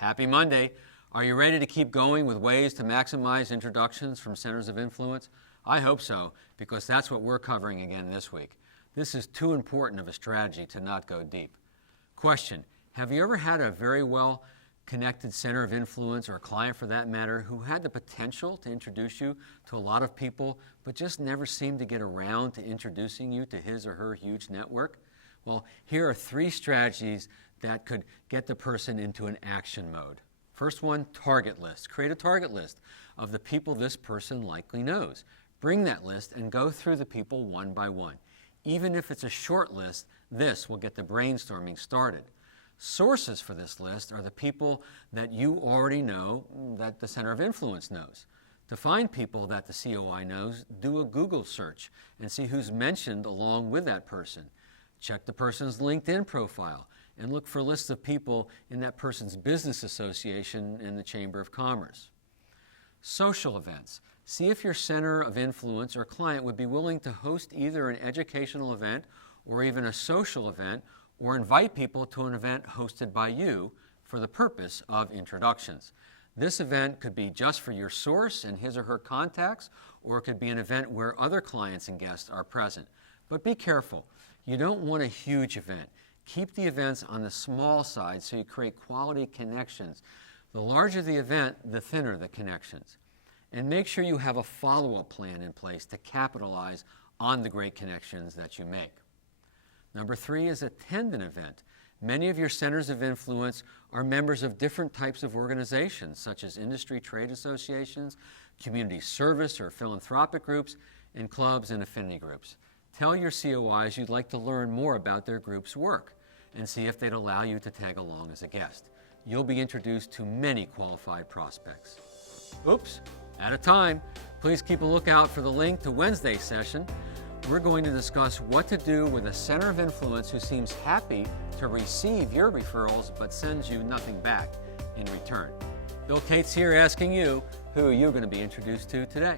Happy Monday. Are you ready to keep going with ways to maximize introductions from centers of influence? I hope so, because that's what we're covering again this week. This is too important of a strategy to not go deep. Question: have you ever had a very well connected center of influence, or a client for that matter, who had the potential to introduce you to a lot of people, but just never seemed to get around to introducing you to his or her huge network? Well, here are 3 strategies that could get the person into an action mode. First one, target list. Create a target list of the people this person likely knows. Bring that list and go through the people one by one. Even if it's a short list, this will get the brainstorming started. Sources for this list are the people that you already know that the center of influence knows. To find people that the COI knows, do a Google search and see who's mentioned along with that person. Check the person's LinkedIn profile and look for lists of people in that person's business association in the Chamber of Commerce. Social events. See if your center of influence or client would be willing to host either an educational event or even a social event, or invite people to an event hosted by you for the purpose of introductions. This event could be just for your source and his or her contacts, or it could be an event where other clients and guests are present. But be careful. You don't want a huge event. Keep the events on the small side so you create quality connections. The larger the event, the thinner the connections. And make sure you have a follow-up plan in place to capitalize on the great connections that you make. Number 3 is attend an event. Many of your centers of influence are members of different types of organizations, such as industry trade associations, community service or philanthropic groups, and clubs and affinity groups. Tell your COIs you'd like to learn more about their group's work and see if they'd allow you to tag along as a guest. You'll be introduced to many qualified prospects. Oops, out of time. Please keep a lookout for the link to Wednesday's session. We're going to discuss what to do with a center of influence who seems happy to receive your referrals but sends you nothing back in return. Bill Cates here asking you, who are you going to be introduced to today?